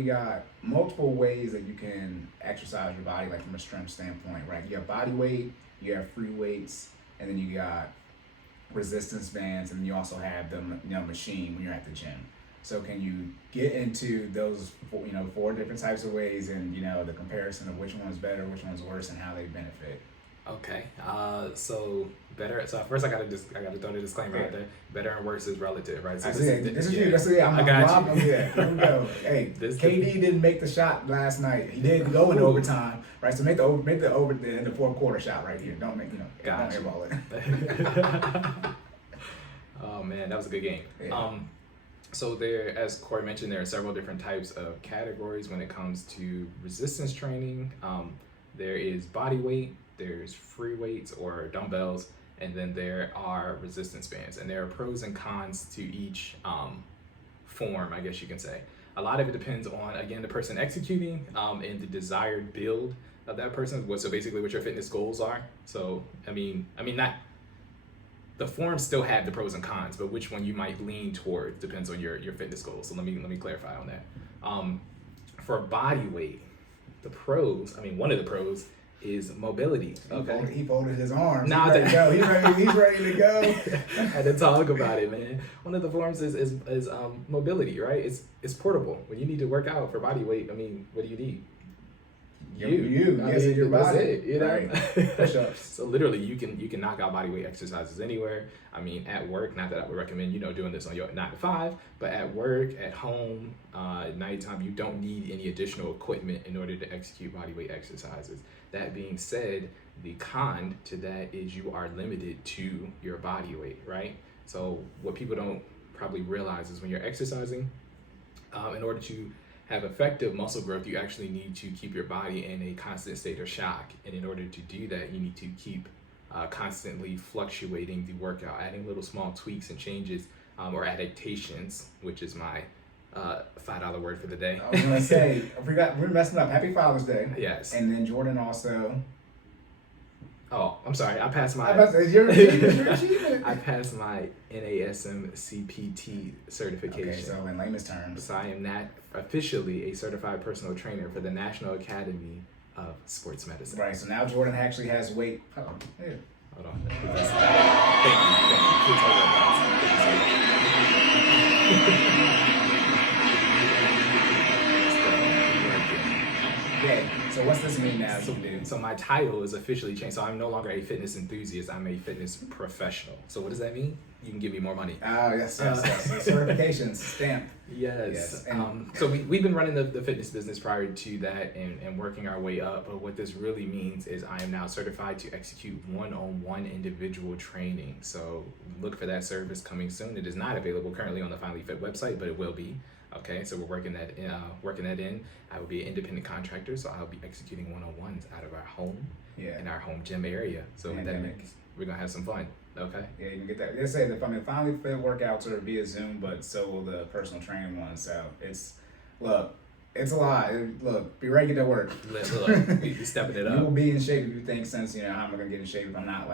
we got multiple ways that you can exercise your body, like from a strength standpoint, right? You have body weight, you have free weights, and then you got resistance bands, and you also have the machine when you're at the gym. So can you get into those four different types of ways, and the comparison of which one's better, which one's worse, and how they benefit? Okay. So better. So first, I gotta throw the disclaimer out there. Better and worse is relative, right? So this is you. That's it. I got you. Yeah, here we go. Hey, KD didn't make the shot last night. He didn't go in overtime, right? So make the in the fourth quarter shot right here. Don't make don't airball it. Oh man, that was a good game. Yeah. So there, as Cory mentioned, there are several different types of categories when it comes to resistance training. There is body weight, there's free weights or dumbbells, and then there are resistance bands. And there are pros and cons to each form, I guess you can say. A lot of it depends on, again, the person executing and the desired build of that person. So basically what your fitness goals are. So, I mean, not, the forms still have the pros and cons, but which one you might lean toward depends on your fitness goals. So let me clarify on that. For body weight, one of the pros is mobility. Okay. He folded his arms. Nah, he's ready to go. He's ready to go. I had to talk about it, man. One of the forms is mobility, right? It's portable. When you need to work out for body weight, what do you need? Your body. That's it, right. Push-ups. So literally, you can knock out body weight exercises anywhere. I mean, at work, not that I would recommend doing this on your 9 to 5, but at work, at home, at nighttime, you don't need any additional equipment in order to execute body weight exercises. That being said, the con to that is you are limited to your body weight, right? So what people don't probably realize is when you're exercising, in order to have effective muscle growth, you actually need to keep your body in a constant state of shock. And in order to do that, you need to keep constantly fluctuating the workout, adding little small tweaks and changes or adaptations, which is my $5 word for the day. I was going to say, we're messing up. Happy Father's Day. Yes. And then Jordan also. Oh, I'm sorry. I passed my. Your achievement. I passed my NASM CPT certification. Okay, so in layman's terms. So I am not officially a certified personal trainer for the National Academy of Sports Medicine. Right. So now Jordan actually has weight. Hold on. Thank you. Please hold that. Okay, so what's this mean now? So my title is officially changed. So I'm no longer a fitness enthusiast. I'm a fitness professional. So what does that mean? You can give me more money. Oh, yes. Certifications, stamp. Yes. So we've been running the fitness business prior to that and working our way up. But what this really means is I am now certified to execute one-on-one individual training. So look for that service coming soon. It is not available currently on the FinallyFit website, but it will be. Okay, so we're working that in. I will be an independent contractor, so I'll be executing one-on-ones out of our home, in our home gym area. So that means we're gonna have some fun. Okay. Yeah, you can get that. They say that FinallyFit workouts are via Zoom, but so will the personal training ones. So it's a lot. Look, be ready to get to work. Look, we stepping it up. You will be in shape if you think since how am I gonna get in shape if I'm not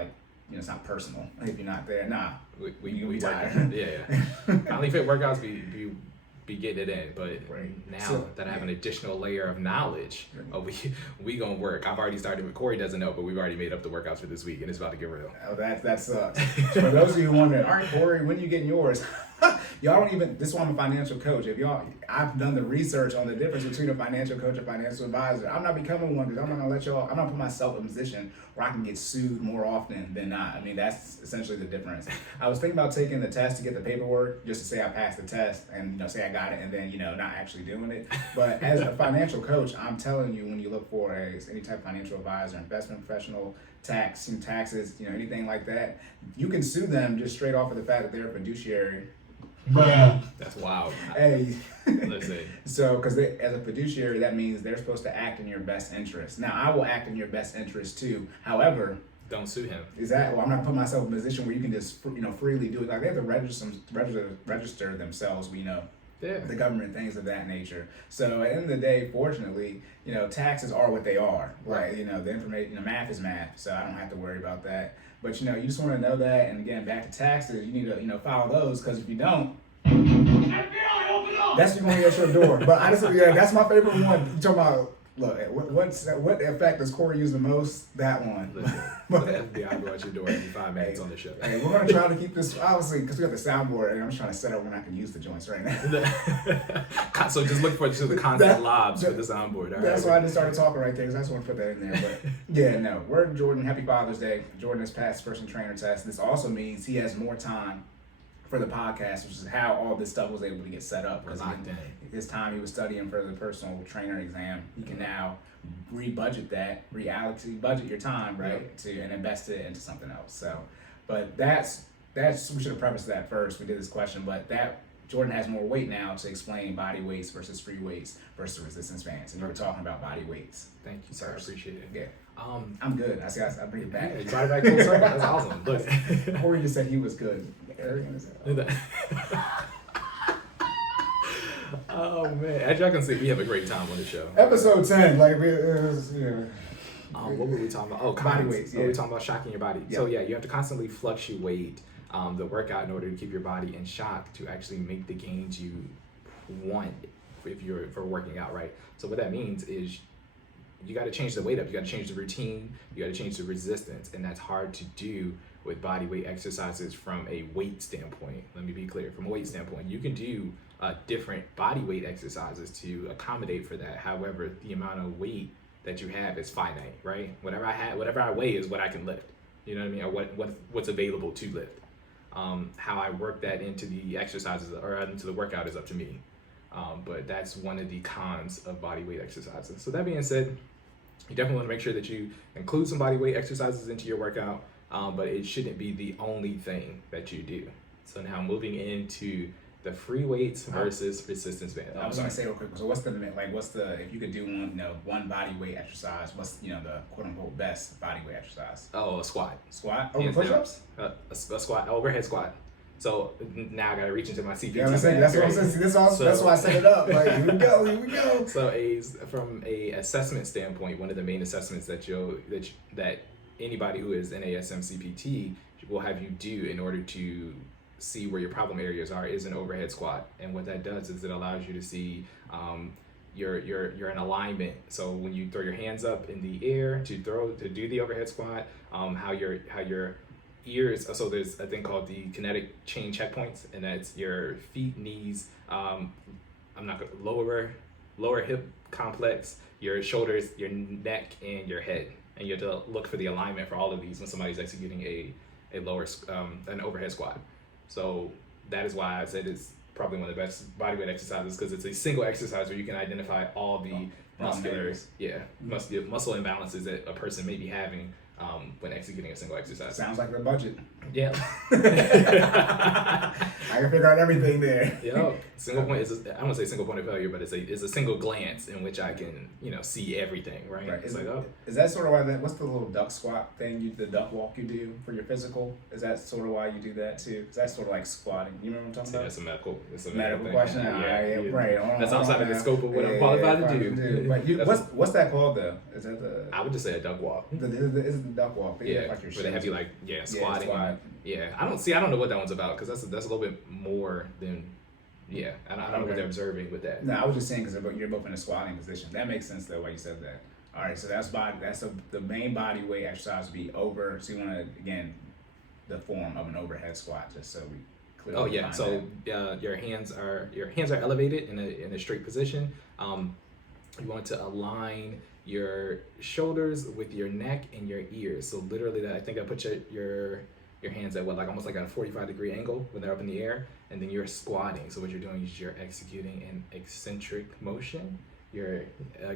it's not personal. If you're not there, nah. We tired. Yeah. FinallyFit workouts be getting it in, but now that I have an additional layer of knowledge, we gonna work. I've already started. Cory doesn't know, but we've already made up the workouts for this week, and it's about to get real. Oh, that sucks. For those of you wondering, all right, Cory, when you getting yours? Y'all don't even. This is why I'm a financial coach. I've done the research on the difference between a financial coach and financial advisor. I'm not becoming one because I'm not gonna let y'all. I'm not put myself in a position where I can get sued more often than not. I mean, that's essentially the difference. I was thinking about taking the test to get the paperwork just to say I passed the test and say I got it and then not actually doing it. But as a financial coach, I'm telling you, when you look for any type of financial advisor, investment professional, taxes, anything like that, you can sue them just straight off of the fact that they're a fiduciary. That's wild. Hey. Let's see. So, because as a fiduciary, that means they're supposed to act in your best interest. Now, I will act in your best interest too. However, don't sue him. I'm not putting myself in a position where you can just freely do it. Like they have to register themselves. The government, things of that nature. So at the end of the day, fortunately, taxes are what they are. Right. The information, math is math. So I don't have to worry about that. But you just want to know that. And again, back to taxes, you need to file those because if you don't. That's you going to get your door. But honestly, yeah, that's my favorite one. You talking about, look, what effect does Cory use the most? That one. Listen, the FBI go at your door every 5 minutes on the show. Hey, we're going to try to keep this, obviously, because we got the soundboard, and I'm just trying to set up when I can use the joints right now. So just look for the content lobs for the soundboard. All that's right. why I just started talking right there, because I just want to put that in there. But yeah, no, we're Jordan. Happy Father's Day. Jordan has passed personal trainer test. This also means he has more time for the podcast, which is how all this stuff was able to get set up. Because his time he was studying for the personal trainer exam, he can now budget your time, right, and invest it into something else. So, but that's we should have prefaced that first. We did this question, but that Jordan has more weight now to explain body weights versus free weights versus resistance bands, and you were talking about body weights. Thank you, sir. I appreciate it. Yeah. I'm good. I bring it back. Yeah, you brought it back full circle. That's awesome. Look, Cory just said he was good. Arrogant as hell. Oh man, as y'all can see, we have a great time on the show. Episode 10, like it was, what were we talking about? Oh, body weights. Yeah. Oh, we were talking about shocking your body. Yep. So yeah, you have to constantly fluctuate the workout in order to keep your body in shock to actually make the gains you want if you're working out, right? So what that means is you got to change the weight up, you got to change the routine, you got to change the resistance, and that's hard to do with body weight exercises from a weight standpoint. Let me be clear, from a weight standpoint, you can do different body weight exercises to accommodate for that. However, the amount of weight that you have is finite, right? Whatever I weigh is what I can lift. You know what I mean? Or what's available to lift. How I work that into the exercises or into the workout is up to me. But that's one of the cons of body weight exercises. So that being said, you definitely want to make sure that you include some body weight exercises into your workout, but it shouldn't be the only thing that you do. So now moving into the free weights versus resistance band. I was gonna say real quick. So what's the if you could do one body weight exercise? What's the quote unquote best body weight exercise? Oh, a squat. Squat over push-ups. A squat, overhead squat. So now I gotta reach into my CPT. Yeah, that's what I'm saying. That's why I set it up. Like here we go. So from a assessment standpoint, one of the main assessments that anybody who is NASM CPT will have you do in order to see where your problem areas are is an overhead squat. And what that does is it allows you to see you're in alignment. So when you throw your hands up in the air to do the overhead squat, how your ears. So there's a thing called the kinetic chain checkpoints, and that's your feet, knees, lower hip complex, your shoulders, your neck, and your head. And you have to look for the alignment for all of these when somebody's executing an overhead squat. So that is why I said it's probably one of the best bodyweight exercises, because it's a single exercise where you can identify all the muscle imbalances that a person may be having when executing a single exercise. Sounds like the budget. Yeah. I can figure out everything there. Yeah. Single point is I don't want to say single point of failure, but it's a single glance in which I can see everything. Right. Right. It's is that sort of why what's the little duck squat thing? The duck walk you do for your physical? Is that sort of why you do that too? Because that's sort of like squatting. You remember what I'm talking about? It's a medical question. Yeah. Right. That's outside of the scope of what I'm qualified to do. But what's that called though? Is that the? I would just say a duck walk. Is the duck walk? Yeah. Like your where they have you squatting. Yeah. I don't know what that one's about, because that's a little bit more than. Yeah, I don't know what they're observing with that. No, I was just saying because you're both in a squatting position. That makes sense though why you said that. All right, so the main body weight exercise would be over. So you want to again the form of an overhead squat, just so we clearly. Oh yeah, so your hands are elevated in a straight position. You want to align your shoulders with your neck and your ears. So literally, I think I put your hands at almost like at a 45-degree angle when they're up in the air, and then you're squatting. So what you're doing is you're executing an eccentric motion. You're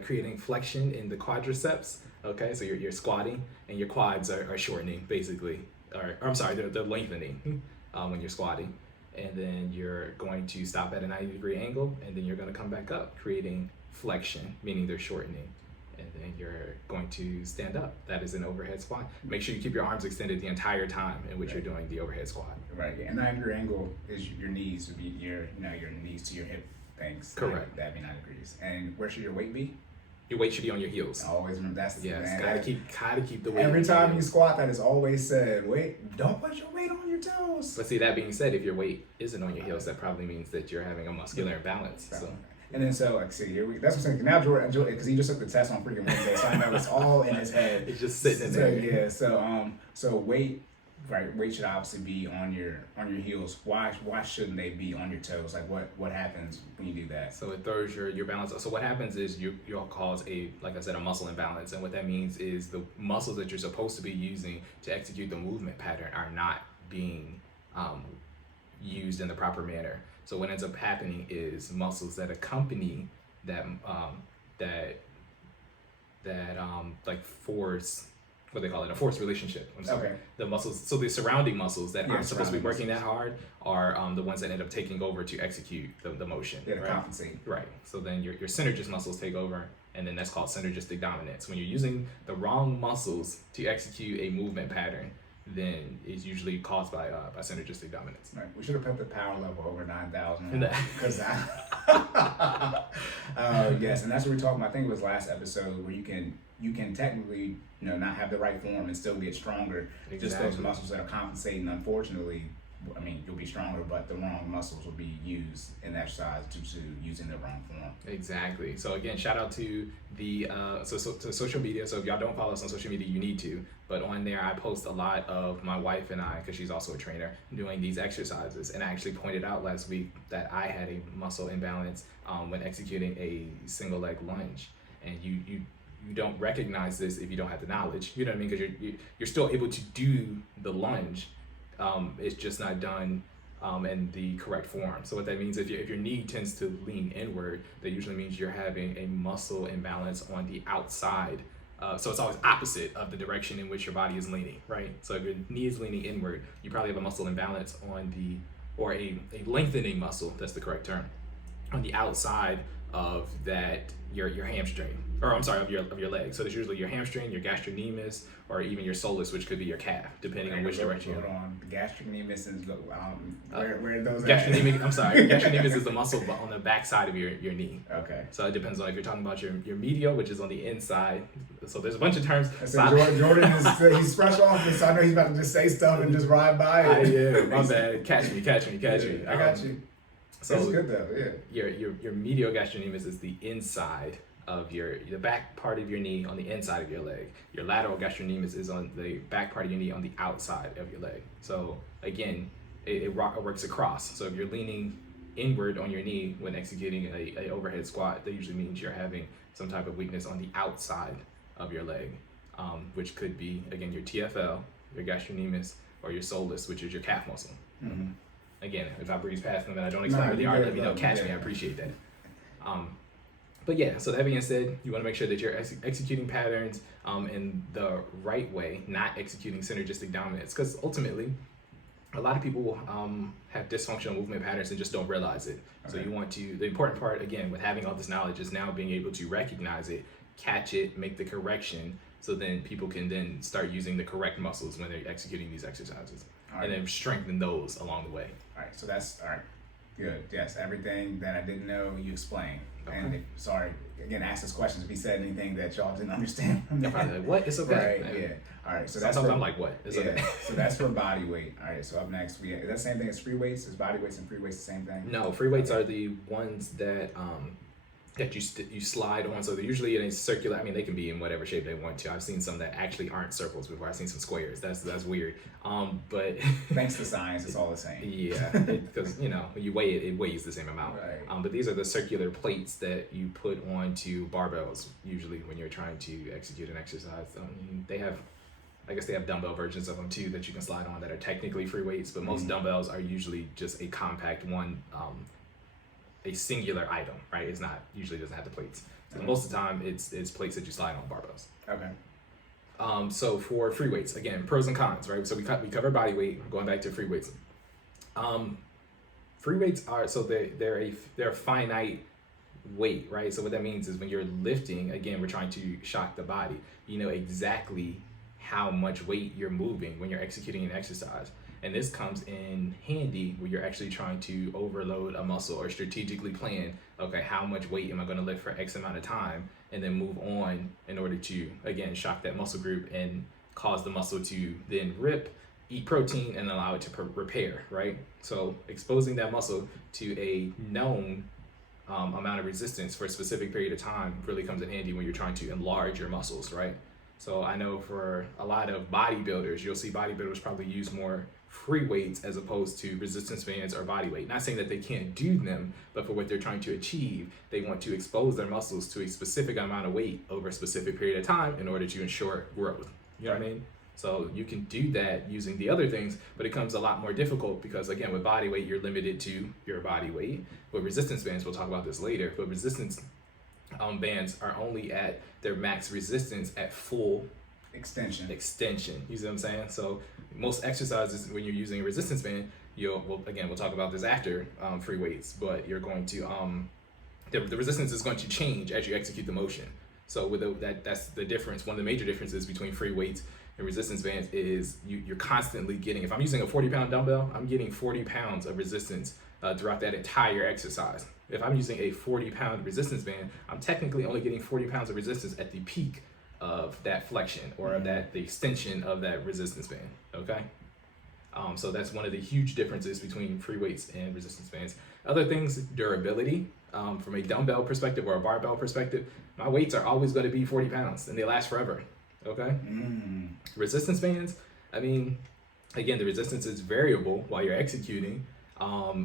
creating flexion in the quadriceps. Okay, so you're squatting, and your quads are shortening basically, or I'm sorry, they're lengthening when you're squatting, and then you're going to stop at a 90-degree angle, and then you're going to come back up, creating flexion, meaning they're shortening. And then you're going to stand up. That is an overhead squat. Make sure you keep your arms extended the entire time in which you're doing the overhead squat. Right. And 90-degree angle is your knees would be your knees to your hip things. Correct. That'd be 90 degrees. And where should your weight be? Your weight should be on your heels. Always remember that's Yes, man, gotta keep the weight. every on your time you heels. squat, that is always said. Wait, don't put your weight on your toes. But see, that being said, if your weight isn't on your heels, that probably means that you're having a muscular imbalance. So And then so like, see, that's what I'm saying. Now Jordan, because he just took the test on freaking Wednesday, so I know it's all in his head. it's just sitting in So there. yeah, so weight, right? Weight should obviously be on your heels. Why shouldn't they be on your toes? Like what happens when you do that? So it throws your balance. So what happens is you'll cause like I said, a muscle imbalance, and what that means is the muscles that you're supposed to be using to execute the movement pattern are not being used in the proper manner. So what ends up happening is muscles that accompany that like force, what they call it, a force relationship. I'm sorry. Okay. The muscles, so the surrounding muscles that aren't supposed to be surrounding working that hard are the ones that end up taking over to execute the motion. Yeah, to right? compensate. Right. So then your synergist muscles take over, and then that's called synergistic dominance. When you're using the wrong muscles to execute a movement pattern, then it's usually caused by synergistic dominance. Right. We should have put the power level over 9,000 No. because yes, and that's what we talked about. I think it was last episode where you can technically not have the right form and still get stronger. Just those Exactly. muscles that are compensating. Unfortunately, I mean you'll be stronger, but the wrong muscles will be used in exercise due to using the wrong form. Exactly. So again, shout out to the to social media. So if y'all don't follow us on social media, you need to. But on there, I post a lot of my wife and I, because she's also a trainer, doing these exercises. And I actually pointed out last week that I had a muscle imbalance when executing a single leg lunge. And you don't recognize this if you don't have the knowledge. You know what I mean? Because you're still able to do the lunge. It's just not done in the correct form. So what that means, if your knee tends to lean inward, that usually means you're having a muscle imbalance on the outside. So it's always opposite of the direction in which your body is leaning, right? So if your knee is leaning inward, you probably have a muscle imbalance or a lengthening muscle, that's the correct term, on the outside of that your hamstring, or I'm sorry, of your leg. So there's usually your hamstring, your gastrocnemius, or even your soleus, which could be your calf, depending on which direction you're on. The gastrocnemius is where are those gastrocnemius. I'm sorry, gastrocnemius is the muscle on the back side of your knee. Okay. So it depends on if you're talking about your medial, which is on the inside. So there's a bunch of terms. So Jordan he's fresh off this, so I know he's about to just say stuff and just ride by it. Yeah, my bad. Catch me. I got you. So it's good though, yeah. Your medial gastrocnemius is the inside of the back part of your knee on the inside of your leg. Your lateral gastrocnemius is on the back part of your knee on the outside of your leg. So again, it works across. So if you're leaning inward on your knee when executing a overhead squat, that usually means you're having some type of weakness on the outside of your leg, which could be, again, your TFL, your gastrocnemius, or your soleus, which is your calf muscle. Mm-hmm. Again, if I breeze past them and I don't explain what they are, let me know. Catch me. I appreciate that. But yeah, so that being said, you want to make sure that you're executing patterns in the right way, not executing synergistic dominance, because ultimately, a lot of people have dysfunctional movement patterns and just don't realize it. Okay. So you want to, the important part, again, with having all this knowledge is now being able to recognize it, catch it, make the correction, so then people can then start using the correct muscles when they're executing these exercises. Right. And then strengthen those along the way. All right, so that's, all right, good. Yes, everything that I didn't know, you explained. Okay. And sorry, again, ask us questions if he said anything that y'all didn't understand. Like, what? It's okay. Right, yeah. All right, so sometimes I'm like, what? It's okay. So that's for body weight. All right, so up next, is that the same thing as free weights? Is body weights and free weights the same thing? No, free weights are the ones that that you slide on. So they're usually in a circular, I mean, they can be in whatever shape they want to. I've seen some that actually aren't circles before. I've seen some squares. That's weird. But thanks to science, it's all the same. Yeah, because when you weigh it, it weighs the same amount. Right. But these are the circular plates that you put onto barbells usually when you're trying to execute an exercise. They have, I guess they have dumbbell versions of them too that you can slide on that are technically free weights, but most dumbbells are usually just a compact one, a singular item, right? It's not, usually doesn't have the plates. So most of the time it's plates that you slide on barbells. Okay. So for free weights, again, pros and cons, right? So we cover body weight, going back to free weights. Free weights are, so they're a finite weight, right? So what that means is when you're lifting, again, we're trying to shock the body. You know exactly how much weight you're moving when you're executing an exercise. And this comes in handy when you're actually trying to overload a muscle or strategically plan, okay, how much weight am I going to lift for X amount of time, and then move on in order to, again, shock that muscle group and cause the muscle to then rip, eat protein, and allow it to repair, right? So exposing that muscle to a known amount of resistance for a specific period of time really comes in handy when you're trying to enlarge your muscles, right? So I know for a lot of bodybuilders, you'll see bodybuilders probably use more free weights as opposed to resistance bands or body weight. Not saying that they can't do them, but for what they're trying to achieve, they want to expose their muscles to a specific amount of weight over a specific period of time in order to ensure growth. You know what I mean? So you can do that using the other things, but it becomes a lot more difficult because, again, with body weight, you're limited to your body weight. With resistance bands, we'll talk about this later, but resistance bands are only at their max resistance at full extension. You see what I'm saying? So most exercises, when you're using a resistance band, we'll talk about this after free weights, but you're going to, the resistance is going to change as you execute the motion. So with that's the difference. One of the major differences between free weights and resistance bands is you're constantly getting, if I'm using a 40-pound dumbbell, I'm getting 40 pounds of resistance throughout that entire exercise. If I'm using a 40-pound resistance band, I'm technically only getting 40 pounds of resistance at the peak of that flexion or of the extension of that resistance band, okay? So that's one of the huge differences between free weights and resistance bands. Other things, durability. From a dumbbell perspective or a barbell perspective, my weights are always going to be 40 pounds and they last forever, okay? Resistance bands, I mean, again, the resistance is variable while you're executing.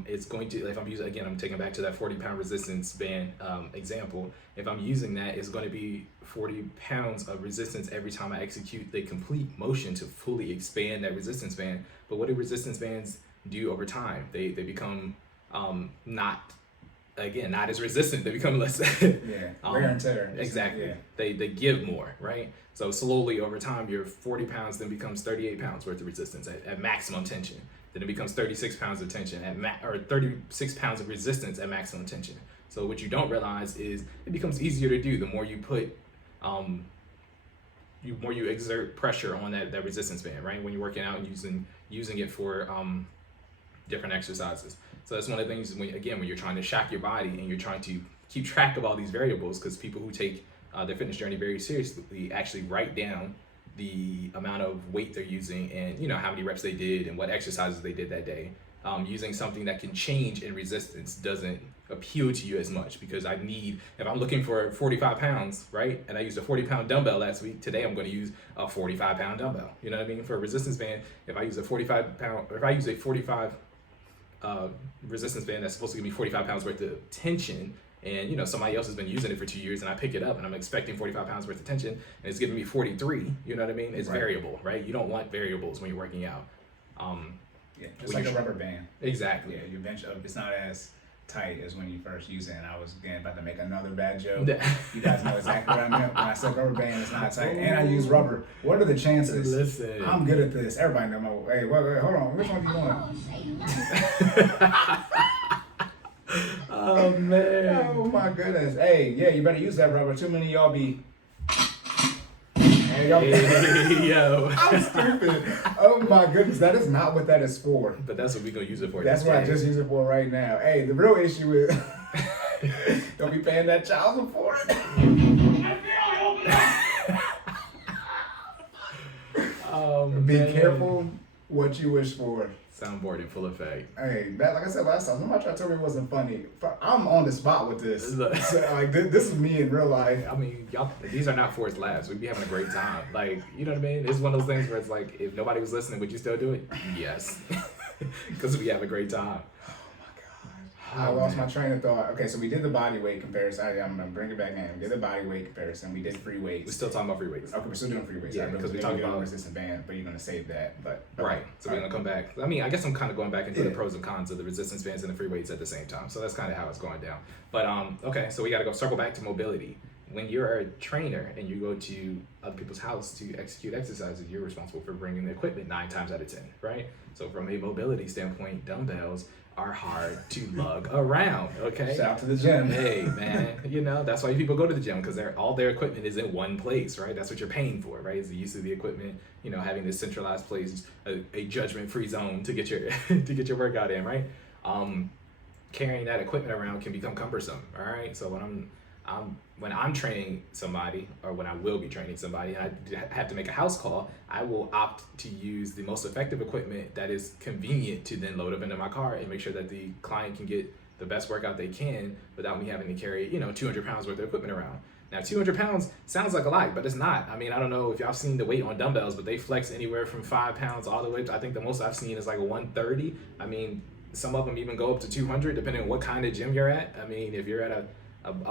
It's going to, if I'm using, again, I'm taking back to that 40-pound resistance band example. If I'm using that, it's going to be 40 pounds of resistance every time I execute the complete motion to fully expand that resistance band. But what do resistance bands do over time? They become not as resistant. They become less. Wear and tear. Exactly. Yeah. They give more, right? So slowly over time, your 40 pounds then becomes 38 pounds worth of resistance at maximum tension. Then it becomes 36 pounds of tension or 36 pounds of resistance at maximum tension. So what you don't realize is it becomes easier to do the more you put, more you exert pressure on that resistance band, right? When you're working out and using it for different exercises. So that's one of the things when you're trying to shock your body and you're trying to keep track of all these variables, because people who take their fitness journey very seriously actually write down the amount of weight they're using and how many reps they did and what exercises they did that day. Using something that can change in resistance doesn't appeal to you as much, because if I'm looking for 45 pounds, right, and I used a 40-pound dumbbell last week, today I'm going to use a 45-pound dumbbell. You know what I mean? For a resistance band, if I use a 45 resistance band that's supposed to give me 45 pounds worth of tension, and somebody else has been using it for 2 years and I pick it up and I'm expecting 45 pounds worth of tension and it's giving me 43, you know what I mean? It's variable, right? You don't want variables when you're working out. Just like a rubber band. Exactly. Yeah, your bench up, it's not as tight as when you first use it. And I was about to make another bad joke. You guys know exactly what I meant when I said rubber band is not tight. And I use rubber. What are the chances? Listen. I'm good at this. Everybody know my, hey, wait, hold on. Which one you doing? Oh, man. Oh, my goodness. Hey, yeah, you better use that rubber. Too many of y'all be... Hey, yo. I'm stupid. Oh, my goodness. That is not what that is for. But that's what we're going to use it for. That's what I just use it for right now. Hey, the real issue is... don't be paying that child support. Be careful what you wish for. Soundboard in full effect. Hey, like I said last time, somebody tried to tell me it wasn't funny. I'm on the spot with this. So, this is me in real life. I mean, y'all, these are not forced laughs. We'd be having a great time. You know what I mean? It's one of those things where it's like, if nobody was listening, would you still do it? Yes. Because we have a great time. I lost my train of thought. Okay, so we did the body weight comparison. I'm gonna bring it back in. We did the body weight comparison. We did free weights. We're still talking about free weights. Okay, we're still doing free weights. Yeah, because we talked about resistance band, but you're gonna save that. But right. So we're gonna come back. I mean, I guess I'm kind of going back into the pros and cons of the resistance bands and the free weights at the same time. So that's kind of how it's going down. But okay, so we gotta circle back to mobility. When you're a trainer and you go to other people's house to execute exercises, you're responsible for bringing the equipment 9 times out of 10, right? So from a mobility standpoint, dumbbells are hard to lug around. Okay. Shout out to the gym. Hey man, that's why people go to the gym, because all their equipment is in one place, right? That's what you're paying for, right? Is the use of the equipment, having this centralized place, a judgment-free zone to get your to get your workout in, right? Carrying that equipment around can become cumbersome. All right. So when I'm training somebody, or when I will be training somebody, and I have to make a house call, I will opt to use the most effective equipment that is convenient to then load up into my car and make sure that the client can get the best workout they can without me having to carry 200 pounds worth of equipment around. Now 200 pounds sounds like a lot, but it's not. I mean, I don't know if y'all seen the weight on dumbbells, but they flex anywhere from 5 pounds all the way to, I think the most I've seen is like a 130. I mean, some of them even go up to 200 depending on what kind of gym you're at. I mean, if you're at a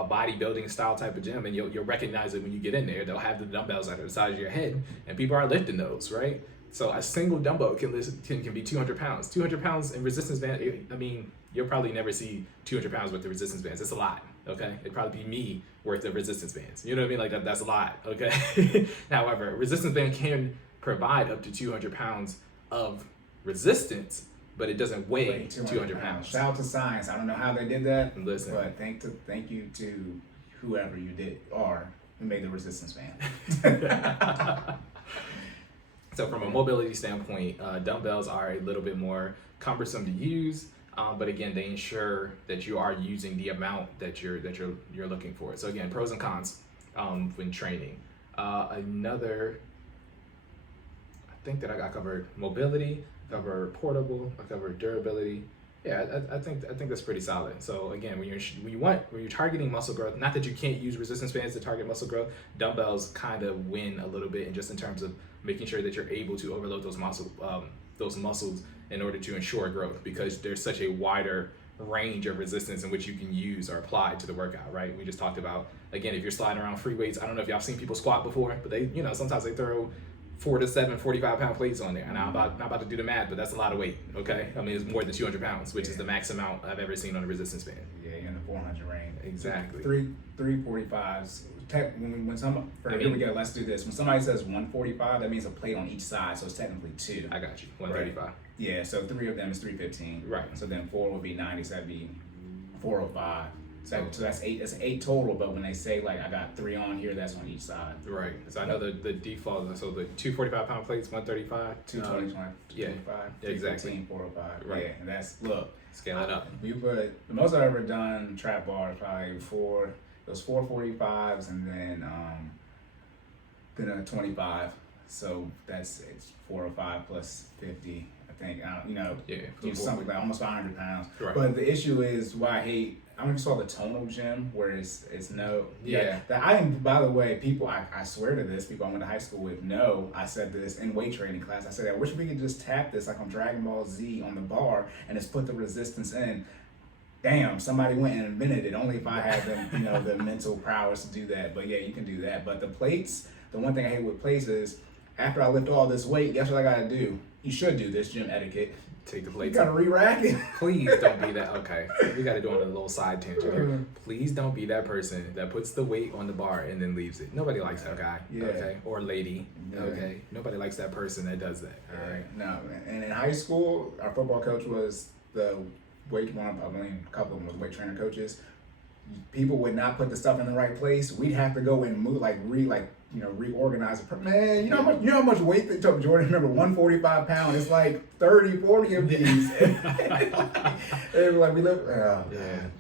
bodybuilding style type of gym, and you'll recognize it when you get in there, they'll have the dumbbells that are the size of your head, and people are lifting those, right? So a single dumbbell can be 200 pounds. 200 pounds in resistance band, I mean, you'll probably never see 200 pounds worth of resistance bands. It's a lot, okay? It'd probably be me worth of resistance bands. You know what I mean? Like that's a lot, okay? However, resistance band can provide up to 200 pounds of resistance, but it doesn't weigh 200 pounds. Shout out to science. I don't know how they did that. Listen. But thank you to whoever you did or who made the resistance band. So from a mobility standpoint, dumbbells are a little bit more cumbersome to use, but again, they ensure that you are using the amount that you're looking for. So again, pros and cons when training. I think that I covered mobility, I covered portable, I covered durability. Yeah, I think that's pretty solid. So again, when you're targeting muscle growth, not that you can't use resistance bands to target muscle growth, dumbbells kind of win a little bit, and just in terms of making sure that you're able to overload those muscles in order to ensure growth, because there's such a wider range of resistance in which you can use or apply to the workout, right? We just talked about, again, if you're sliding around free weights, I don't know if y'all seen people squat before, but they, sometimes they throw 4 to 7 45-pound plates on there. And I'm not about to do the math, but that's a lot of weight, okay? I mean, it's more than 200 pounds, which is the max amount I've ever seen on a resistance band. Yeah, you're in the 400 range. Exactly. 345s. Here we go, let's do this. When somebody says 145, that means a plate on each side, so it's technically 2. I got you, 135. Right. Yeah, so 3 of them is 315. Right. So then 4 would be 90, so that'd be 405. So that's 8. That's 8 total. But when they say like I got 3 on here, that's on each side. Right. So I know the default. So the 2 45-pound plates, 135. 225. Yeah. 315, Exactly. 405. Right. Yeah, and that's Scale it up. We put the most I've ever done trap bars probably those 445s and then a 25. So it's 405 plus 50. I think something like almost 500 pounds. Right. But the issue is why I hate. I don't know if you saw the tonal gym where it's no. Yeah. By the way, people, I swear to this, people I went to high school with know, I said this in weight training class. I said, I wish we could just tap this like on Dragon Ball Z on the bar and just put the resistance in. Damn, somebody went and invented it. Only if I had the mental prowess to do that. But yeah, you can do that. But the plates, the one thing I hate with plates is after I lift all this weight, guess what I gotta do? You should do this gym etiquette. Take the plates. You gotta re-rack it. Please don't be that. Okay, we got to do on a little side tangent here. Please don't be that person that puts the weight on the bar and then leaves it. Nobody likes that guy. Yeah. Okay, or lady. Yeah. Okay, nobody likes that person that does that. All right. No, man. And in high school, our football coach was a couple of them was weight trainer coaches. People would not put the stuff in the right place. We'd have to go and move, reorganize it. Man, you know how much weight they took Jordan? Remember, 145 pounds. It's like 30, 40 of these. They were like, we live.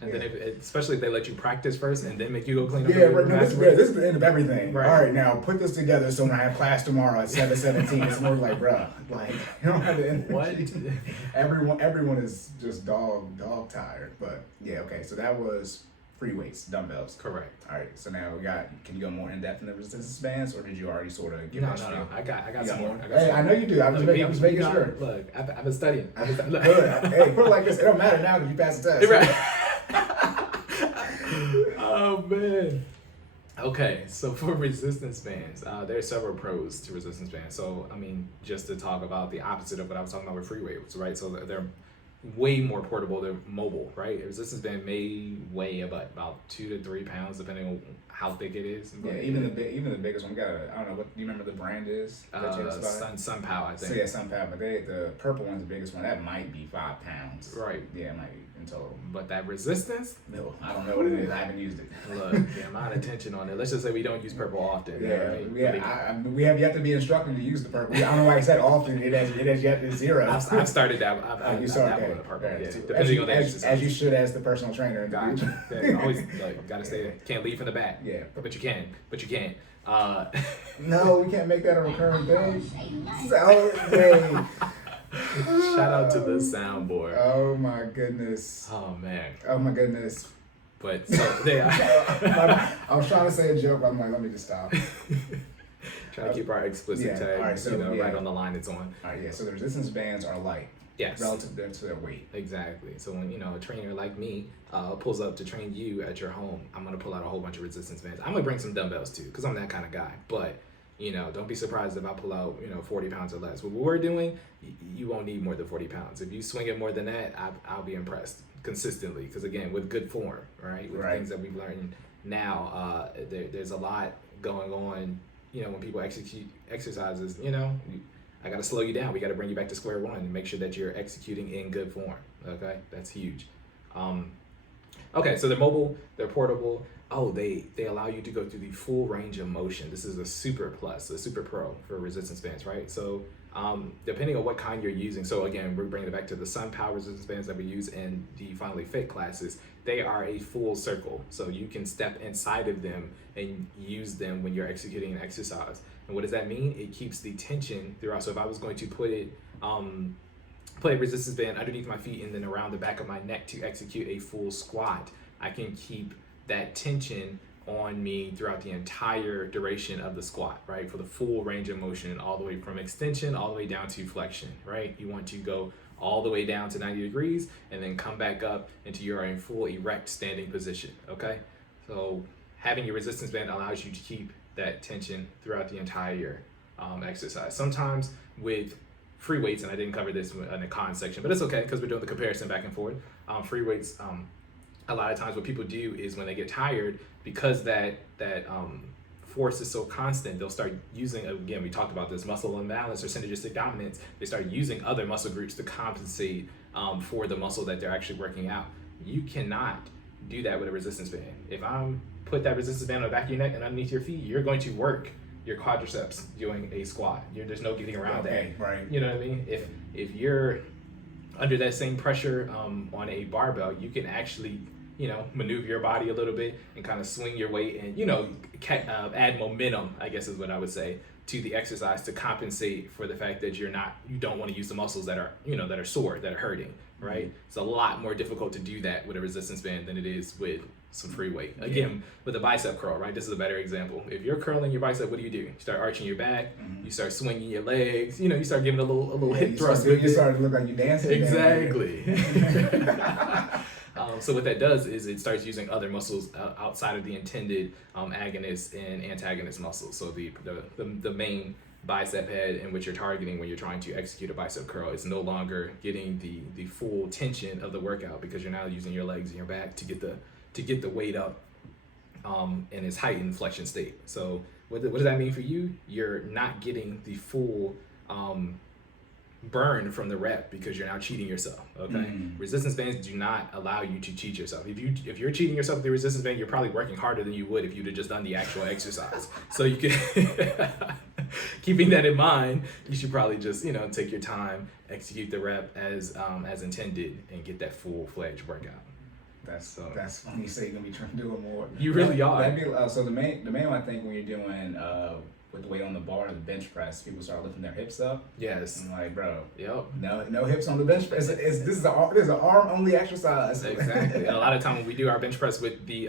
And then especially if they let you practice first and then make you go clean up. Yeah, right. No, this is the end of everything. Right. All right, now put this together so when I have class tomorrow at 7:17, it's more like, bruh, like you don't have the energy. What? Everyone is just dog tired. But yeah, okay. So that was free weights, dumbbells. Correct. All right. So now can you go more in depth in the resistance bands, or did you already sort of give No. us? I got some more. Hey, I know you do. I'm just making sure. Look, I've been studying. Good. Hey, put it like this. It don't matter now that you passed the test. Right. Oh man. Okay, so for resistance bands, there are several pros to resistance bands. So I mean, just to talk about the opposite of what I was talking about with free weights, right? So way more portable. They're mobile, right? A resistance band may weigh about 2 to 3 pounds, depending on how thick it is. Yeah, even the biggest one got I don't know what. Do you remember the brand is? SunPow, I think. So yeah, SunPow, but the purple one's the biggest one. That might be 5 pounds. Right. Yeah, it might be in total. But that resistance? No, I don't know what it is. I haven't used it. Look, the amount of tension on it. Let's just say we don't use purple often. Yeah, right? we have yet to be instructed to use the purple. I don't know why I said often. It has yet to 0. I've started that. You started that with the purple. Right. Yeah, So depending on the exercise. as you should as the personal trainer. Gotcha. Yeah, always gotta stay there. Can't leave from the back. Yeah. But you can. No, we can't make that a recurring thing. So, Shout out to the soundboard. Oh my goodness. Oh man. Oh my goodness. But so there. I was trying to say a joke, but I'm like, let me just stop. Trying to keep our explicit tag, all right, so, right on the line it's on. All right, yeah. So the resistance bands are light. Yes. Relative to their weight. Exactly. So when a trainer like me pulls up to train you at your home, I'm gonna pull out a whole bunch of resistance bands. I'm gonna bring some dumbbells too, because I'm that kind of guy. But don't be surprised if I pull out 40 pounds or less. What we're doing, you won't need more than 40 pounds. If you swing it more than that, I'll be impressed consistently. Because again, with good form, right? With things that we've learned now, there's a lot going on. When people execute exercises, I got to slow you down. We got to bring you back to square one and make sure that you're executing in good form. Okay, that's huge. Okay, so they're mobile, they're portable. Oh, they allow you to go through the full range of motion. This is a super plus, a super pro for resistance bands, right? So depending on what kind you're using. So again, we're bringing it back to the SunPow resistance bands that we use in the FinallyFit classes. They are a full circle. So you can step inside of them and use them when you're executing an exercise. And what does that mean? It keeps the tension throughout. So if I was going to put a resistance band underneath my feet and then around the back of my neck to execute a full squat, I can keep that tension on me throughout the entire duration of the squat, right? For the full range of motion, all the way from extension, all the way down to flexion, right? You want to go all the way down to 90 degrees and then come back up into your full erect standing position, okay? So having your resistance band allows you to keep that tension throughout the entire exercise. Sometimes with free weights, and I didn't cover this in the con section, but it's okay because we're doing the comparison back and forth. Free weights, a lot of times what people do is when they get tired, because that force is so constant, they'll start using, again, we talked about this, muscle imbalance or synergistic dominance. They start using other muscle groups to compensate for the muscle that they're actually working out. You cannot do that with a resistance band. If I'm put that resistance band on the back of your neck and underneath your feet, you're going to work your quadriceps doing a squat. There's no getting around that. Right. You know what I mean? If you're under that same pressure on a barbell, you can actually maneuver your body a little bit and kind of swing your weight and add momentum, I guess is what I would say, to the exercise to compensate for the fact that you don't want to use the muscles that are that are sore, that are hurting, right? It's a lot more difficult to do that with a resistance band than it is with some free weight. Again, with a bicep curl, right? This is a better example. If you're curling your bicep, what do? You start arching your back, you start swinging your legs, you start giving a little hip thrust. You start to look like you're dancing. Exactly. So what that does is it starts using other muscles outside of the intended agonist and antagonist muscles. So the main bicep head in which you're targeting when you're trying to execute a bicep curl is no longer getting the full tension of the workout because you're now using your legs and your back to get the weight up in its heightened flexion state. So what does that mean for you? You're not getting the full burn from the rep because you're now cheating yourself. Okay. Resistance bands do not allow you to cheat yourself. If you're cheating yourself with the resistance band, you're probably working harder than you would if you'd have just done the actual exercise. So you can keeping that in mind, you should probably just take your time, execute the rep as intended, and get that full-fledged workout. That's when you say you're gonna be trying to do it more. You really are. So the main one I think when you're doing with the weight on the bar, the bench press, people start lifting their hips up. Yes. I'm like, bro. Yep. No hips on the bench press. This is an arm only exercise. Exactly. A lot of time when we do our bench press with the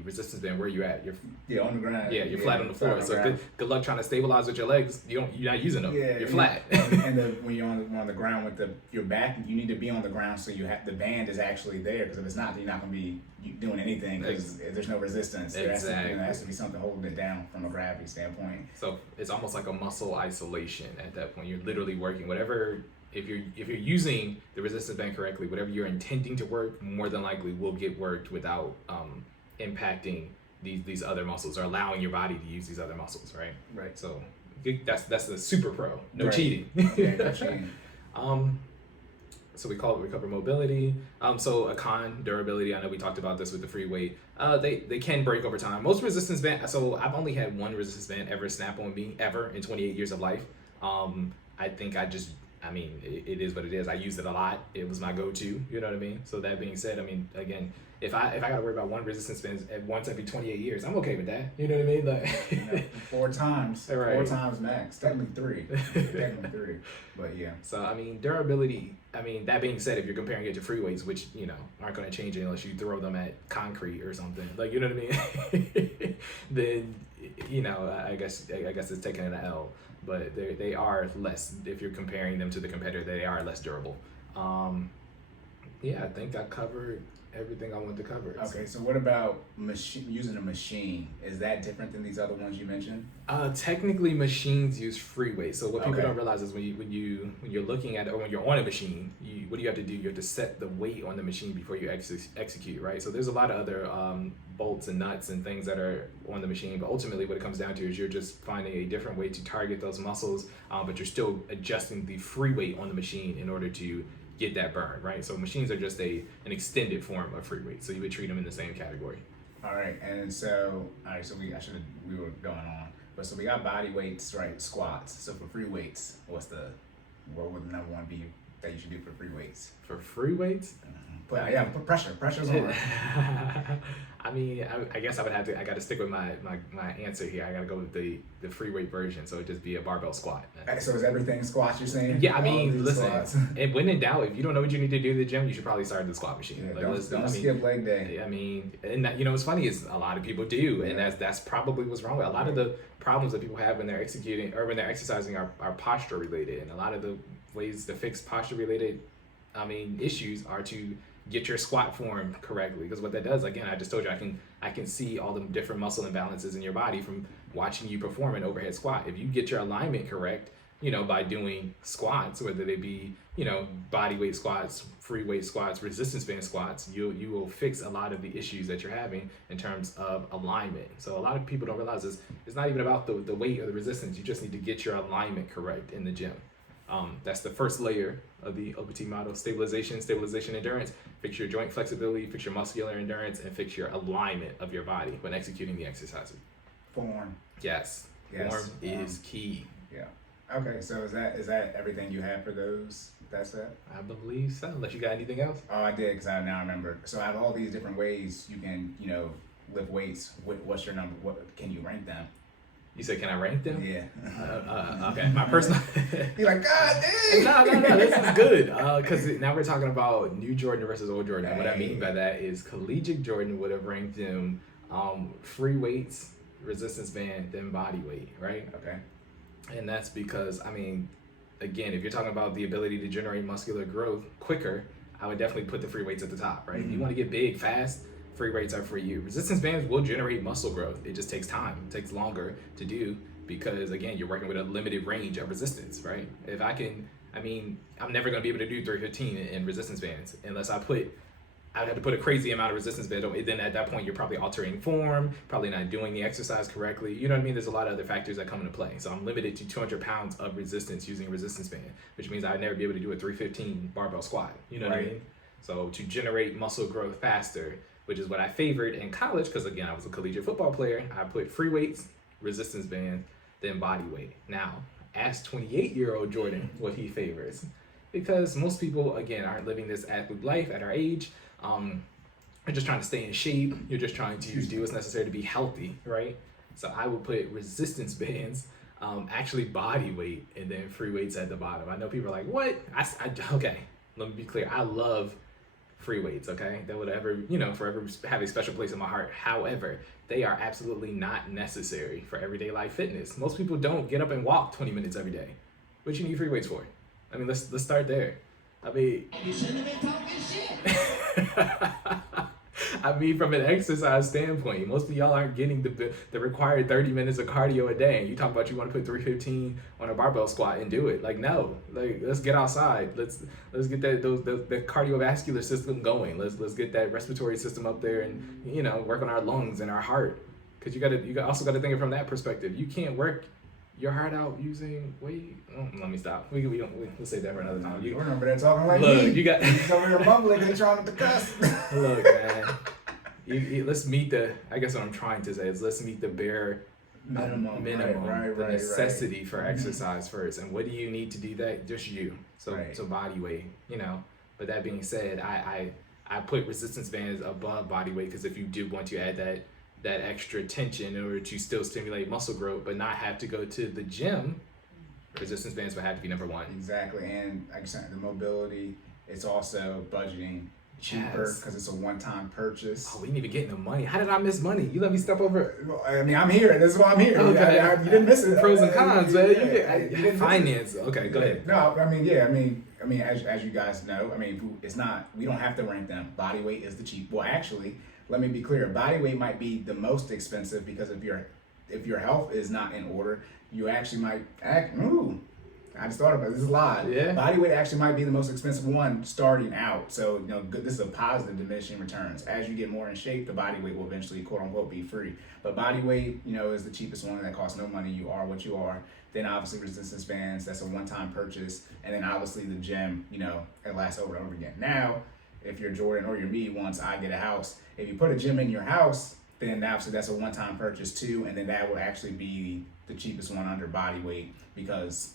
resistance band, where you at? You're on the ground. Yeah, you're flat on the floor. So good luck trying to stabilize with your legs. You're not using them. Yeah, you're flat. and when you're on the ground with your back, you need to be on the ground so the band is actually there. Because if it's not, you're not going to be doing anything because there's no resistance. Exactly. There has to be something holding it down from a gravity standpoint. So it's almost like a muscle isolation at that point. You're literally working whatever if you're using the resistance band correctly, whatever you're intending to work, more than likely will get worked without impacting these other muscles or allowing your body to use these other muscles, right? Right. So that's the super pro. No Right. cheating. Yeah, no cheating. So we call it recover mobility. So a con, durability. I know we talked about this with the free weight. They can break over time. Most resistance band. So I've only had one resistance band ever snap on me ever in 28 years of life. I think it is what it is. I used it a lot. It was my go-to. You know what I mean? So that being said, I mean, again, if I got to worry about one resistance band once every 28 years, I'm okay with that. You know what I mean? Like 4 times. Right. 4 times max. Technically 3. Technically 3. But yeah. So I mean, durability. I mean, that being said, if you're comparing it to free weights, which aren't going to change it unless you throw them at concrete or something, like you know what I mean, then I guess it's taking an L. But they are less, if you're comparing them to the competitor, they are less durable. I think I covered everything I wanted to cover. Okay, so what about using a machine? Is that different than these other ones you mentioned? Technically, machines use free weight. So what people Okay. don't realize is when you're looking at it, or when you're on a machine, what do you have to do? You have to set the weight on the machine before you execute, right? So there's a lot of other bolts and nuts and things that are on the machine, but ultimately what it comes down to is you're just finding a different way to target those muscles, but you're still adjusting the free weight on the machine in order to get that burn, right? So machines are just an extended form of free weight, so you would treat them in the same category. All right, so we were going on, but so we got body weights, right? Squats. So for free weights, what would the number one be that you should do for free weights? For free weights? Put pressure's on. I mean, I guess I got to stick with my answer here. I got to go with the free weight version, so it'd just be a barbell squat. So is everything squats you're saying? Yeah, I mean, listen, Squats. and when in doubt, if you don't know what you need to do in the gym, you should probably start at the squat machine. Yeah, don't skip leg day. I mean, and that, what's funny is a lot of people do, and that's probably what's wrong with a lot of the problems that people have when they're executing or when they're exercising are posture related, and a lot of the ways to fix posture related, issues are to get your squat form correctly, because what that does, again, I just told you, I can see all the different muscle imbalances in your body from watching you perform an overhead squat. If you get your alignment correct, by doing squats, whether they be body weight squats, free weight squats, resistance band squats, you will fix a lot of the issues that you're having in terms of alignment. So a lot of people don't realize this. It's not even about the weight or the resistance. You just need to get your alignment correct in the gym. That's the first layer of the OPT model: stabilization, endurance. Fix your joint flexibility, fix your muscular endurance, and fix your alignment of your body when executing the exercises. Form. Yes. Form is key. Yeah. Okay, so is that everything you have for those? That's it? I believe so, unless you got anything else. Oh, I did, because I now remember. So I have all these different ways you can, lift weights. What's your number? What can you rank them? You said, can I rank them? Yeah. Okay, my personal. You're like, God dang. No, this is good. Because now we're talking about new Jordan versus old Jordan. And what I Hey. mean by that is collegiate Jordan would have ranked them free weights, resistance band, then body weight, right? Okay. And that's because, again, if you're talking about the ability to generate muscular growth quicker, I would definitely put the free weights at the top, right? Mm-hmm. You want to get big fast, free weights are for you. Resistance bands will generate muscle growth. It just takes time. It takes longer to do because, again, you're working with a limited range of resistance, right? If I can, I'm never going to be able to do 315 in resistance bands unless I would have to put a crazy amount of resistance band on. Then at that point, you're probably altering form, probably not doing the exercise correctly. You know what I mean? There's a lot of other factors that come into play. So I'm limited to 200 pounds of resistance using a resistance band, which means I'd never be able to do a 315 barbell squat. You know what I mean? So to generate muscle growth faster, which is what I favored in college, because again, I was a collegiate football player, I put free weights, resistance band, then body weight. Now, ask 28-year-old Jordan what he favors. Because most people, again, aren't living this athlete life at our age. You're just trying to stay in shape. You're just trying to do what's necessary to be healthy, right? So I would put resistance bands, actually body weight, and then free weights at the bottom. I know people are like, what? Okay, let me be clear. I love free weights, okay? That would forever have a special place in my heart. However, they are absolutely not necessary for everyday life fitness. Most people don't get up and walk 20 minutes every day. What you need free weights for? Let's start there. You shouldn't have been talking shit. I mean, from an exercise standpoint, most of y'all aren't getting the required 30 minutes of cardio a day. And you talk about you want to put 315 on a barbell squat and do it. Like, no, like, let's get outside. Let's get the cardiovascular system going. Let's get that respiratory system up there, and work on our lungs and our heart. Because you also got to think it from that perspective. You can't work your heart out using weight. Oh, let me stop. We'll save that for another time. You remember that talking like look, me. you got over here mumbling and trying to cuss. Look, man. Let's meet I guess what I'm trying to say is let's meet the bare minimum, the necessity for exercise first. And what do you need to do that? Just you. So body weight, But that being said, I put resistance bands above body weight, because if you do want to add that extra tension in order to still stimulate muscle growth but not have to go to the gym, resistance bands would have to be number one. Exactly. And like I said, the mobility, it's also budgeting cheaper because it's a one-time purchase. Oh, we didn't even get into money. How did I miss money? You let me step over. I mean, I'm here. This is why I'm here. Okay. You didn't miss it. Pros and cons, man. You didn't finance. Okay, go ahead. No, I mean, as you guys know, we don't have to rank them. Body weight is the cheap. Well, actually, let me be clear. Body weight might be the most expensive, because if your health is not in order, you actually might I just thought about this. This is live. Yeah. Body weight actually might be the most expensive one starting out. So, this is a positive diminishing returns. As you get more in shape, the body weight will eventually, quote unquote, be free. But body weight, is the cheapest one that costs no money. You are what you are. Then obviously resistance bands, that's a one-time purchase. And then obviously the gym, it lasts over and over again. Now, if you're Jordan or you're me, once I get a house, if you put a gym in your house, then obviously that's a one-time purchase too. And then that will actually be the cheapest one under body weight, because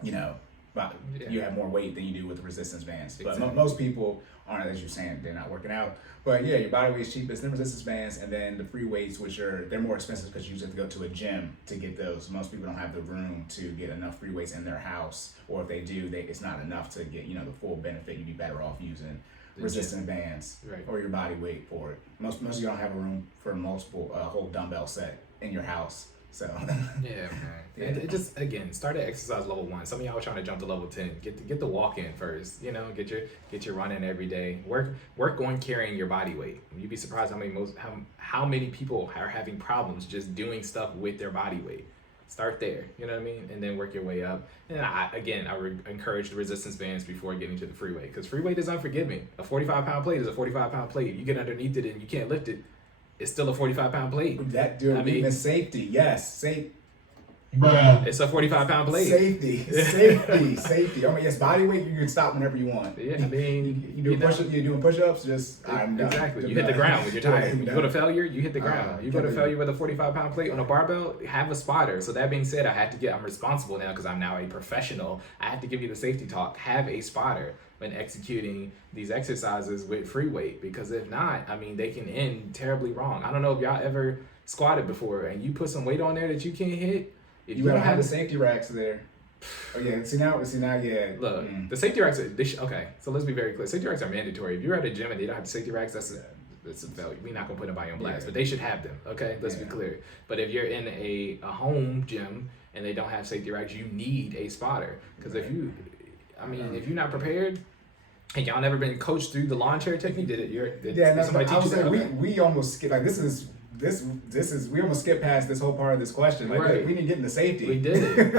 you have more weight than you do with the resistance bands. But most people aren't, as you're saying, they're not working out. But yeah, your body weight is cheapest, then resistance bands, and then the free weights, which they're more expensive because you usually have to go to a gym to get those. Most people don't have the room to get enough free weights in their house, or if they do, it's not enough to get the full benefit. You'd be better off using resistance bands or your body weight for it. Most of you don't have a room for multiple whole dumbbell set in your house. So yeah, man. Yeah. And it just, again, start at exercise level 1. Some of y'all are trying to jump to level 10. Get the walk in first. Get your run in every day. Work on carrying your body weight. You'd be surprised how many people are having problems just doing stuff with their body weight. Start there, you know what I mean, and then work your way up. And I encourage the resistance bands before getting to the free weight, because free weight is unforgiving. A 45-pound plate is a 45-pound plate. You get underneath it and you can't lift it. It's still a 45-pound plate. That dude, even safety, yes, it's a 45-pound plate. Safety. Yes, body weight, you can stop whenever you want. Yeah, I mean, you're doing push-ups, exactly. You hit the ground when you're tired. You go to failure, you hit the ground. You go to failure with a 45-pound plate on a barbell, have a spotter. So that being said, I'm responsible now because I'm now a professional. I have to give you the safety talk. Have a spotter when executing these exercises with free weight, because if not, they can end terribly wrong. I don't know if y'all ever squatted before and you put some weight on there that you can't hit. If you don't have the safety racks there. Oh yeah, see now, yeah. Look, the safety racks okay. So let's be very clear. Safety racks are mandatory. If you're at a gym and they don't have the safety racks, that's a value. We're not gonna put anybody on blast, but they should have them. Okay, let's be clear. But if you're in a home gym and they don't have safety racks, you need a spotter, because if you're not prepared. Hey, y'all never been coached through the lawn chair technique? We almost skip, like this is we almost skipped past this whole part of this question. Like we didn't get into safety. We did it.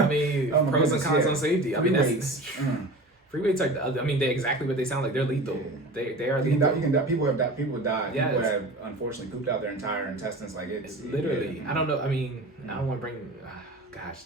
Pros and cons on safety. Free weights are, they're exactly what they sound like. They're lethal. Yeah. They are lethal. People have died. People have unfortunately pooped out their entire intestines. Like it's literally. Yeah. I don't know. I don't want to bring.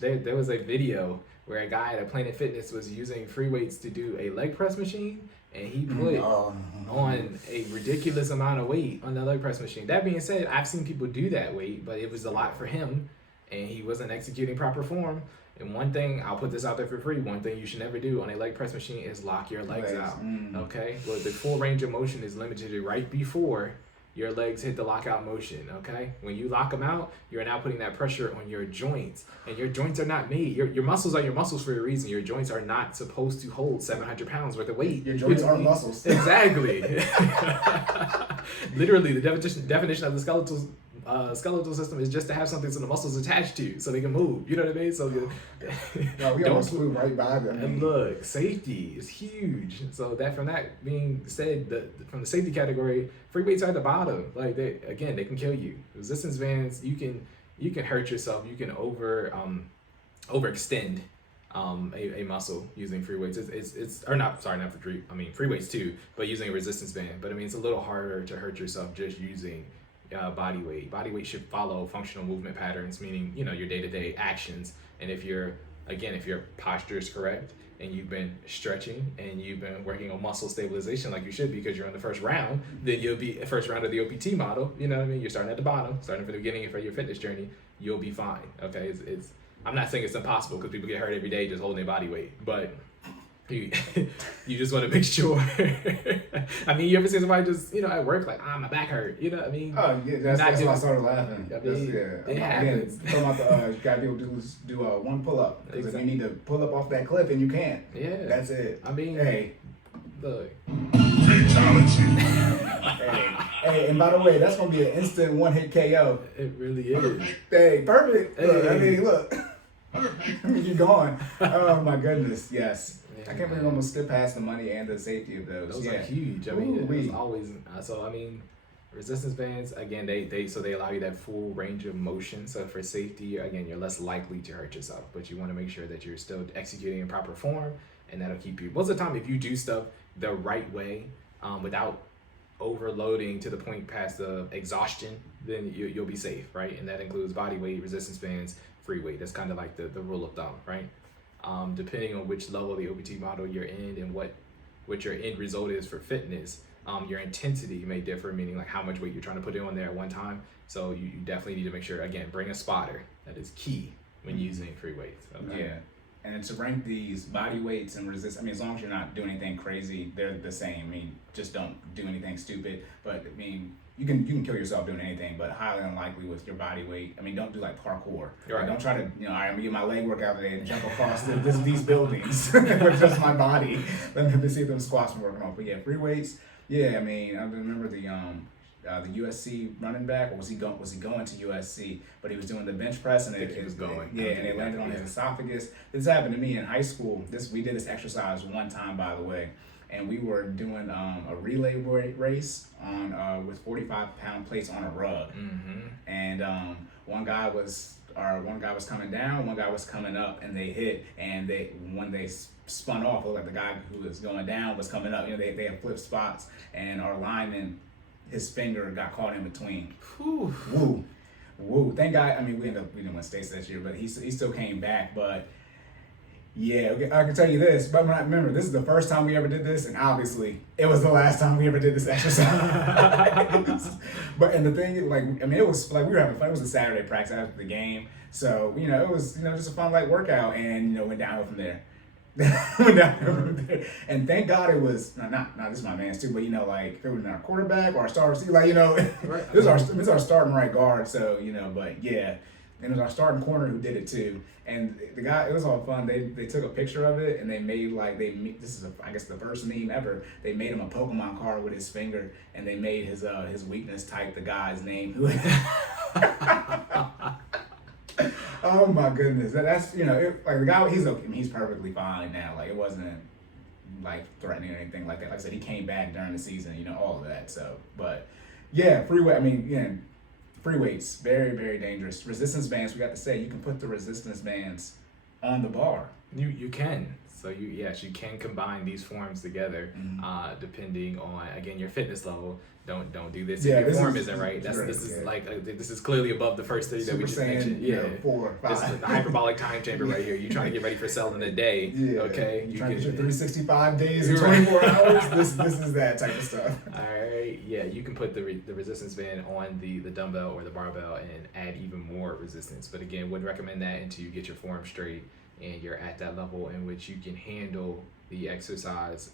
There was a video where a guy at Planet Fitness was using free weights to do a leg press machine, and he put on a ridiculous amount of weight on the leg press machine. That being said, I've seen people do that weight, but it was a lot for him, and he wasn't executing proper form. And one thing, I'll put this out there for free, one thing you should never do on a leg press machine is lock your legs out, okay? Well, the full range of motion is limited to right before your legs hit the lockout motion, okay? When you lock them out, you're now putting that pressure on your joints. And your joints are not made. Your muscles are your muscles for a reason. Your joints are not supposed to hold 700 pounds worth of weight. Your joints aren't muscles. Exactly. Literally, the definition of the skeletal system is just to have something so the muscles attached to, so they can move. You know what I mean? So No, we almost flew right by them. And look, safety is huge. So that from that being said, from the safety category, free weights are at the bottom. Like they can kill you. Resistance bands, you can hurt yourself. You can overextend a muscle using free weights. Free weights too, but using a resistance band. But I mean, it's a little harder to hurt yourself just using body weight. Body weight should follow functional movement patterns, meaning your day-to-day actions. And if your posture is correct and you've been stretching and you've been working on muscle stabilization like you should, because you're in the first round, then you'll be first round of the OPT model. You know what I mean? You're starting at the bottom, starting from the beginning for your fitness journey. You'll be fine. Okay, it's I'm not saying it's impossible, because people get hurt every day just holding their body weight, but you just want to make sure. I mean, you ever see somebody just at work like, my back hurt? You know what I mean? Oh yeah, that's why I started laughing. I mean, it happens. Talking about you gotta be able to do one pull up. Because if you need to pull up off that cliff and you can't, that's it. I mean, hey, look. Fatality. Hey, and by the way, that's gonna be an instant one-hit KO. It really is. Hey, perfect. Hey. Look, I mean, look. You're gone. Oh my goodness, yes. Yeah, I can't believe we almost skip past the money and the safety of those. Those are huge. I mean, Ooh-wee. it was always so. I mean, resistance bands again, they allow you that full range of motion. So for safety, again, you're less likely to hurt yourself, but you want to make sure that you're still executing in proper form, and that'll keep you. Most of the time, if you do stuff the right way, without overloading to the point past the exhaustion, then you'll be safe, right? And that includes body weight, resistance bands, free weight. That's kind of like the rule of thumb, right? Depending on which level of the OPT model you're in and what your end result is for fitness, your intensity may differ, meaning like how much weight you're trying to put in on there at one time. So you definitely need to make sure, again, bring a spotter. That is key when using free weights. Okay? Yeah. And to rank these body weights and resist, I mean, as long as you're not doing anything crazy, they're the same. I mean, just don't do anything stupid. But I mean, you can kill yourself doing anything, but highly unlikely with your body weight. I mean, don't do like parkour. Right. Like, don't try to, all right, I'm gonna get my leg workout today and jump across these buildings with just my body. Let me see if them squats are working off. But yeah, free weights. Yeah, I mean, I remember the USC running back, or was he going to USC? But he was doing the bench press, and he was going. Yeah, and it landed on his esophagus. This happened to me in high school. We did this exercise one time, by the way, and we were doing a relay race on with 45-pound plates on a rug. Mm-hmm. And one guy was coming down, one guy was coming up, and they hit. And when they spun off, it looked like the guy who was going down was coming up. They had flip spots, and our lineman, his finger got caught in between. Whew. Woo. Thank God. I mean, we didn't win states that year, but he still came back. But yeah, okay, I can tell you this. But remember, this is the first time we ever did this, and obviously, it was the last time we ever did this exercise. But and the thing, it was like we were having fun. It was a Saturday practice after the game, so it was just a fun light workout, and went downhill from there. And thank God it was not this is my man's too, but like if it was our quarterback or our starter, Right. this is our starting right guard, so but yeah, and it was our starting corner who did it too. And the guy, it was all fun. They took a picture of it and they made this is I guess the first meme ever. They made him a Pokemon card with his finger, and they made his weakness type the guy's name. Oh my goodness, that's like the guy, he's okay. I mean, he's perfectly fine now. Like it wasn't like threatening or anything like that. Like I said, he came back during the season, all of that. So, but yeah, free weight. I mean, free weights, very, very dangerous. Resistance bands, we got to say, you can put the resistance bands on the bar. You can. So you can combine these forms together, depending on, again, your fitness level. Don't do this if your form isn't right. This is clearly above the first three that we just mentioned. Yeah, 4 or 5. This is the hyperbolic time chamber right here. You're trying to get ready for selling a day. Yeah. Okay. You're trying to get your 365 days in 24 hours. This is that type of stuff. All right. Yeah, you can put the resistance band on the dumbbell or the barbell and add even more resistance. But again, wouldn't recommend that until you get your form straight and you're at that level in which you can handle the exercise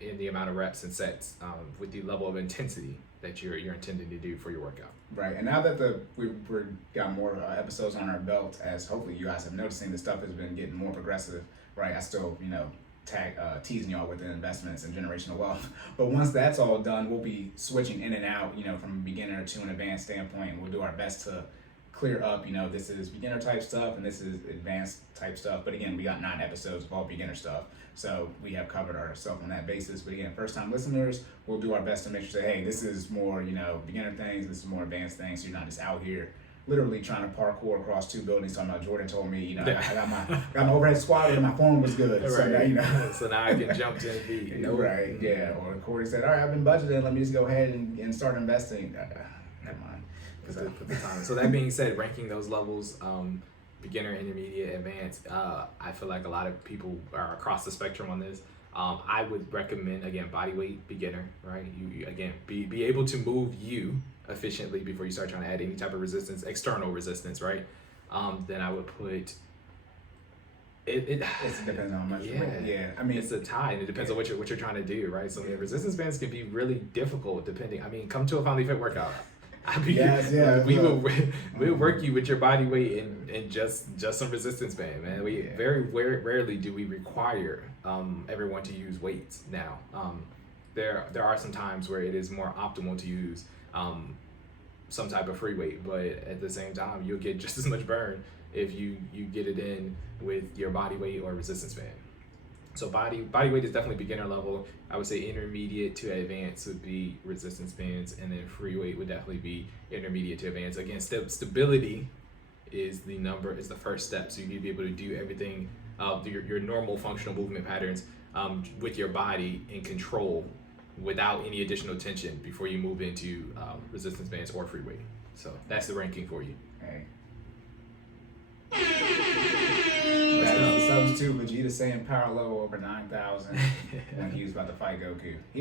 in the amount of reps and sets with the level of intensity that you're intending to do for your workout. Right, and now that we've got more episodes on our belt, as hopefully you guys have noticing, the stuff has been getting more progressive. Right, I still teasing y'all with the investments and generational wealth. But once that's all done, we'll be switching in and out, from a beginner to an advanced standpoint. We'll do our best to clear up, this is beginner type stuff and this is advanced type stuff. But again, we got 9 episodes of all beginner stuff. So we have covered ourselves on that basis. But again, first time listeners, we'll do our best to make sure, hey, this is more, beginner things, this is more advanced things. So you're not just out here literally trying to parkour across 2 buildings. Talking about Jordan told me, I got my overhead squat and my form was good. So now, so now I can jump 10 feet. Nope. Right, yeah. Or Cory said, all right, I've been budgeting. Let me just go ahead and start investing. Never mind. Put the time. So that being said, ranking those levels, beginner, intermediate, advanced, I feel like a lot of people are across the spectrum on this. I would recommend, again, body weight beginner, right? You again, be able to move you efficiently before you start trying to add any type of resistance, external resistance, right? Then I would put it depends on how much. Yeah. I mean, it's a tie, and it depends on what you're trying to do, right? So resistance bands can be really difficult depending. I mean, come to a FinallyFit workout. We'll work you with your body weight and just some resistance band, man. Very rarely do we require everyone to use weights now. There are some times where it is more optimal to use some type of free weight, but at the same time, you'll get just as much burn if you get it in with your body weight or resistance band. So body weight is definitely beginner level. I would say intermediate to advanced would be resistance bands, and then free weight would definitely be intermediate to advanced. Again, stability is the first step. So you need to be able to do everything, your normal functional movement patterns with your body in control without any additional tension before you move into resistance bands or free weight. So that's the ranking for you. Hey. That is the substitute Vegeta saying power level over 9,000 when he was about to fight Goku.